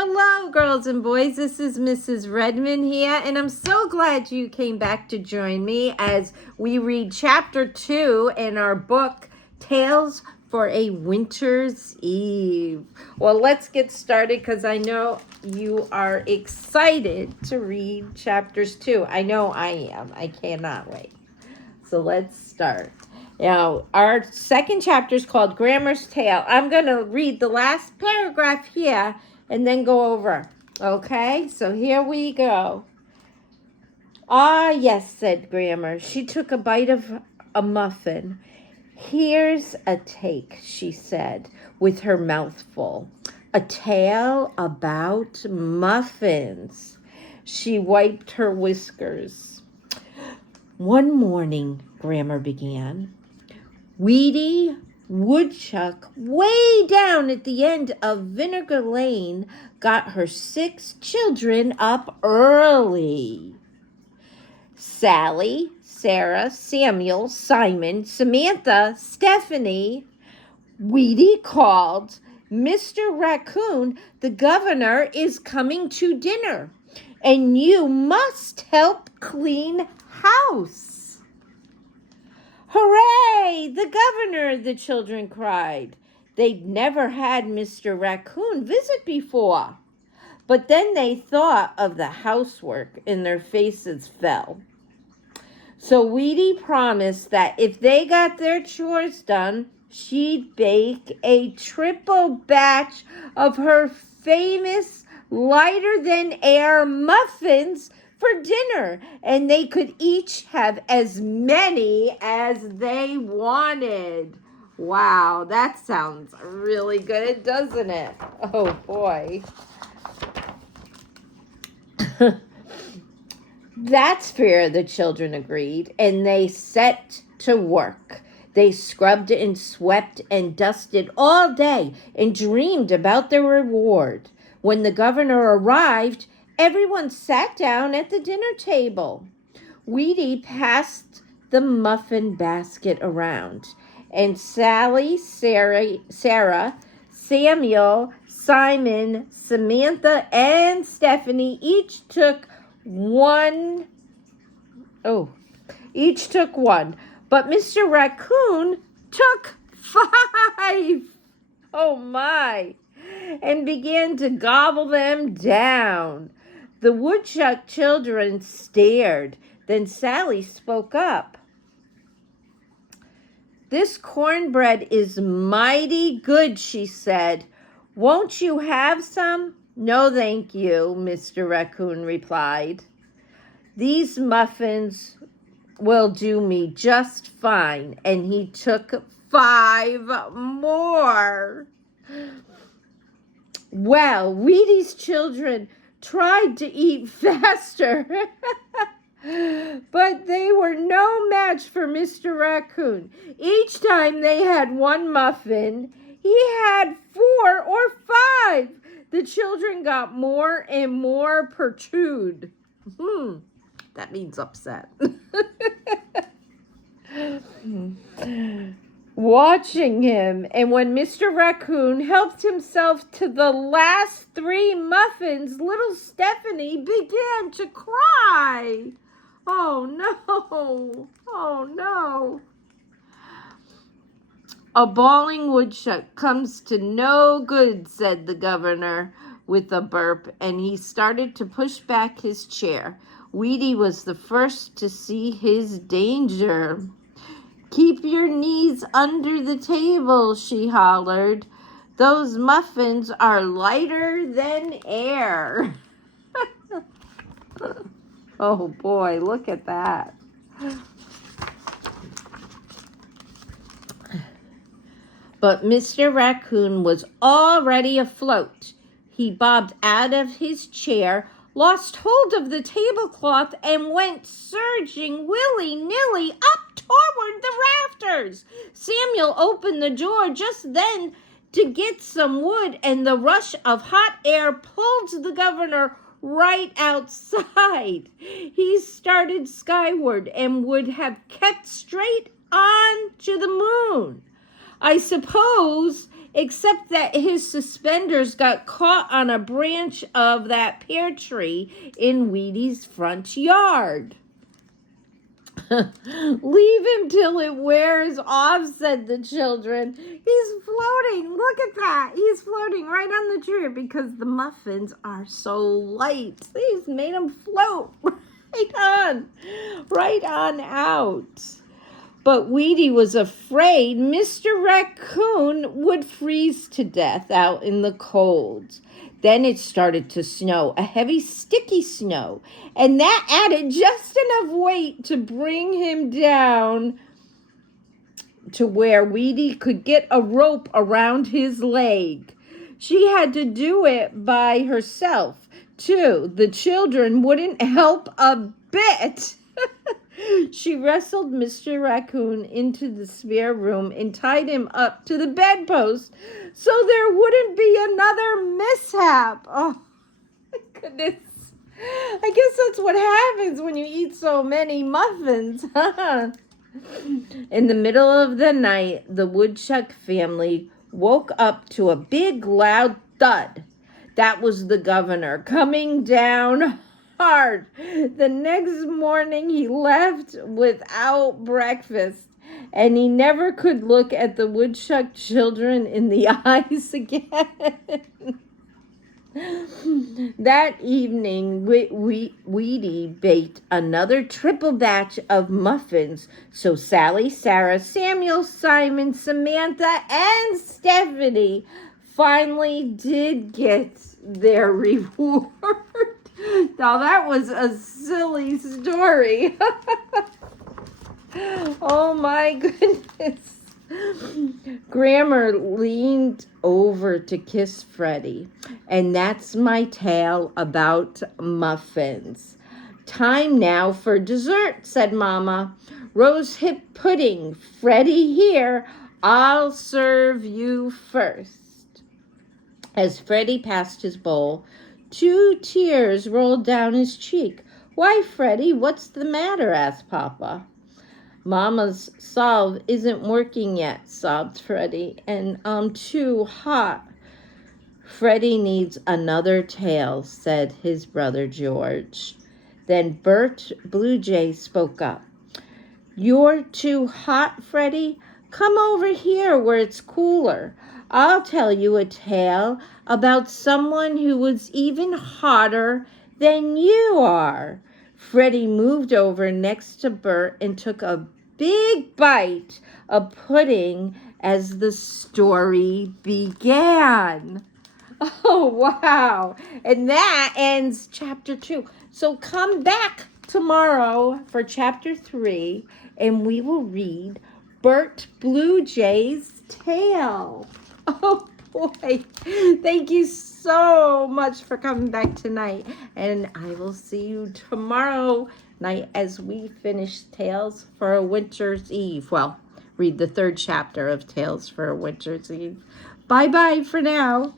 Hello, girls and boys. This is Mrs. Redmond here, and I'm so glad you came back to join me as we read Chapter 2 in our book, Tales for a Winter's Eve. Well, let's get started because I know you are excited to read Chapters 2. I know I am. I cannot wait. So let's start. Now, our second chapter is called Grammar's Tale. I'm going to read the last paragraph here and then go over. Okay, so here we go. Ah, yes, said Grammar. She took a bite of a muffin. Here's a take, she said, with her mouth full. A tale about muffins. She wiped her whiskers. One morning, Grammar began, Weedy Woodchuck, way down at the end of Vinegar Lane, got her 6 children up early. Sally, Sarah, Samuel, Simon, Samantha, Stephanie. Weedy called, Mr. Raccoon, the governor is coming to dinner, and you must help clean house. Hooray! The governor, the children cried. They'd never had Mr. Raccoon visit before. But then they thought of the housework and their faces fell. So Weedy promised that if they got their chores done, she'd bake a triple batch of her famous lighter-than-air muffins for dinner, and they could each have as many as they wanted. Wow, that sounds really good, doesn't it? Oh, boy. That's fair, the children agreed, and they set to work. They scrubbed and swept and dusted all day and dreamed about their reward. When the governor arrived, everyone sat down at the dinner table. Weedy passed the muffin basket around, and Sally, Sarah, Samuel, Simon, Samantha, and Stephanie each took one. But Mr. Raccoon took 5. Oh my! And began to gobble them down. The woodchuck children stared. Then Sally spoke up. This cornbread is mighty good, she said. Won't you have some? No, thank you, Mr. Raccoon replied. These muffins will do me just fine. And he took 5 more. Well, Weedy's children tried to eat faster, but they were no match for Mr. Raccoon. Each time they had one muffin, he had 4 or 5. The children got more and more perturbed. That means upset. Watching him, and when Mr. Raccoon helped himself to the last 3 muffins, little Stephanie began to cry. Oh no, oh no. A bawling woodchuck comes to no good, said the governor with a burp, and he started to push back his chair. Weedy was the first to see his danger. Keep your knees under the table, she hollered. Those muffins are lighter than air. Oh boy, look at that. But Mr. Raccoon was already afloat. He bobbed out of his chair, lost hold of the tablecloth, and went surging willy-nilly up toward the rafters. Samuel opened the door just then to get some wood, and the rush of hot air pulled the governor right outside. He started skyward and would have kept straight on to the moon. I suppose except that his suspenders got caught on a branch of that pear tree in Wheaty's front yard. Leave him till it wears off, said the children. He's floating. Look at that. He's floating right on the tree because the muffins are so light. He's made them float right on out. But Wheaty was afraid Mr. Raccoon would freeze to death out in the cold. Then it started to snow, a heavy, sticky snow, and that added just enough weight to bring him down to where Wheaty could get a rope around his leg. She had to do it by herself, too. The children wouldn't help a bit. She wrestled Mr. Raccoon into the spare room and tied him up to the bedpost so there wouldn't be another mishap. Oh, my goodness. I guess that's what happens when you eat so many muffins, huh? In the middle of the night, the woodchuck family woke up to a big, loud thud. That was the governor coming down hard. The next morning he left without breakfast, and he never could look at the woodchuck children in the eyes again. That evening, Wheaty baked another triple batch of muffins, so Sally, Sarah, Samuel, Simon, Samantha, and Stephanie finally did get their reward. Now that was a silly story. Oh my goodness. Grandma leaned over to kiss Freddie. And that's my tale about muffins. Time now for dessert, said Mama. Rosehip pudding. Freddie here. I'll serve you first. As Freddie passed his bowl, 2 tears rolled down his cheek. Why, Freddie, what's the matter? Asked Papa. Mama's salve isn't working yet, sobbed Freddie, and I'm too hot. Freddie needs another tail, said his brother George. Then Bert Blue Jay spoke up. You're too hot, Freddie? Come over here where it's cooler. I'll tell you a tale about someone who was even hotter than you are. Freddie moved over next to Bert and took a big bite of pudding as the story began. Oh, wow. And that ends chapter 2. So come back tomorrow for chapter 3, and we will read Bert Blue Jay's tale. Oh, boy. Thank you so much for coming back tonight. And I will see you tomorrow night as we finish Tales for a Winter's Eve. Well, read the 3rd chapter of Tales for a Winter's Eve. Bye-bye for now.